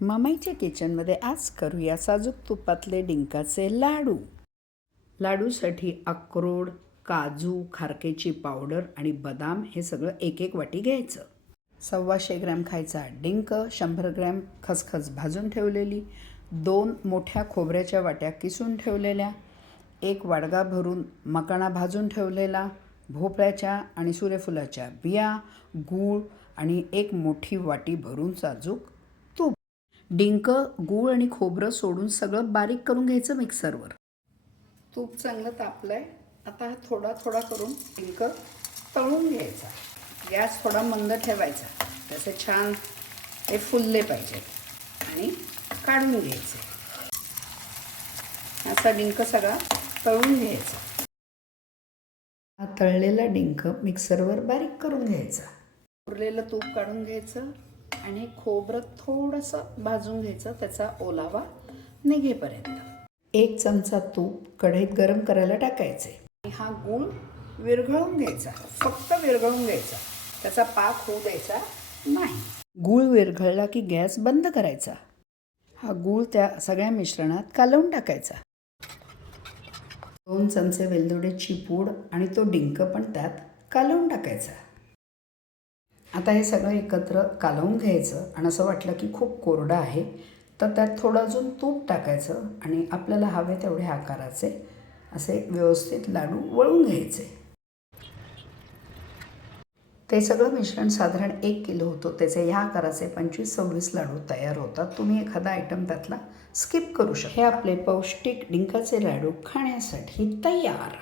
मामाईच्या किचनमध्ये आज करूया साजूक तुपातले डिंकाचे लाडू. लाडूसाठी अक्रोड काजू खारकेची पावडर आणि बदाम हे सगळं एक एक वाटी घ्यायचं. सव्वाशे ग्रॅम खायचा डिंक शंभर ग्रॅम खसखस भाजून ठेवलेली दोन मोठ्या खोबऱ्याच्या वाट्या किसून ठेवलेल्या एक वाडगा भरून मकाणा भाजून ठेवलेला भोपळ्याच्या आणि सूर्यफुलाच्या बिया गूळ आणि एक मोठी वाटी भरून साजूक डिंक गूळ आणि खोबरं सोडून सगळं बारीक करून घ्यायचं मिक्सरवर. तूप चांगलं तापलंय. आता हा थोडा थोडा करून डिंक तळून घ्यायचा. गॅस थोडा मंद ठेवायचा. तसे छान ते फुलले पाहिजेत आणि काढून घ्यायचे. असा डिंक सगळा तळून घ्यायचा. हा तळलेला डिंक मिक्सरवर बारीक करून घ्यायचा. उरलेलं तूप काढून घ्यायचं. आणि खोबरं थोडंसं भाजून घ्यायचं त्याचा ओलावा निघेपर्यंत. एक चमचा तूप कढईत गरम करायला टाकायचे. आणि हा गूळ विरघळून घ्यायचा फक्त विरघळून घ्यायचा. त्याचा पाक होऊ द्यायचा नाही. गूळ विरघळला की गॅस बंद करायचा. हा गूळ त्या सगळ्या मिश्रणात कालवून टाकायचा. दोन चमचे वेलदोडे पूड आणि तो डिंक पण त्यात कालवून टाकायचा. आता हे सगळं एकत्र कालवून घ्यायचं आणि असं वाटलं की खूप कोरडं आहे तर त्यात थोडं अजून तूप टाकायचं आणि आपल्याला हवे तेवढ्या आकाराचे असे व्यवस्थित लाडू वळून घ्यायचे. ते सगळं मिश्रण साधारण एक किलो होतं. त्याचे ह्या आकाराचे पंचवीस सव्वीस लाडू तयार होतात. तुम्ही एखादा आयटम त्यातला स्किप करू शकता. हे आपले पौष्टिक डिंकाचे लाडू खाण्यासाठी तयार.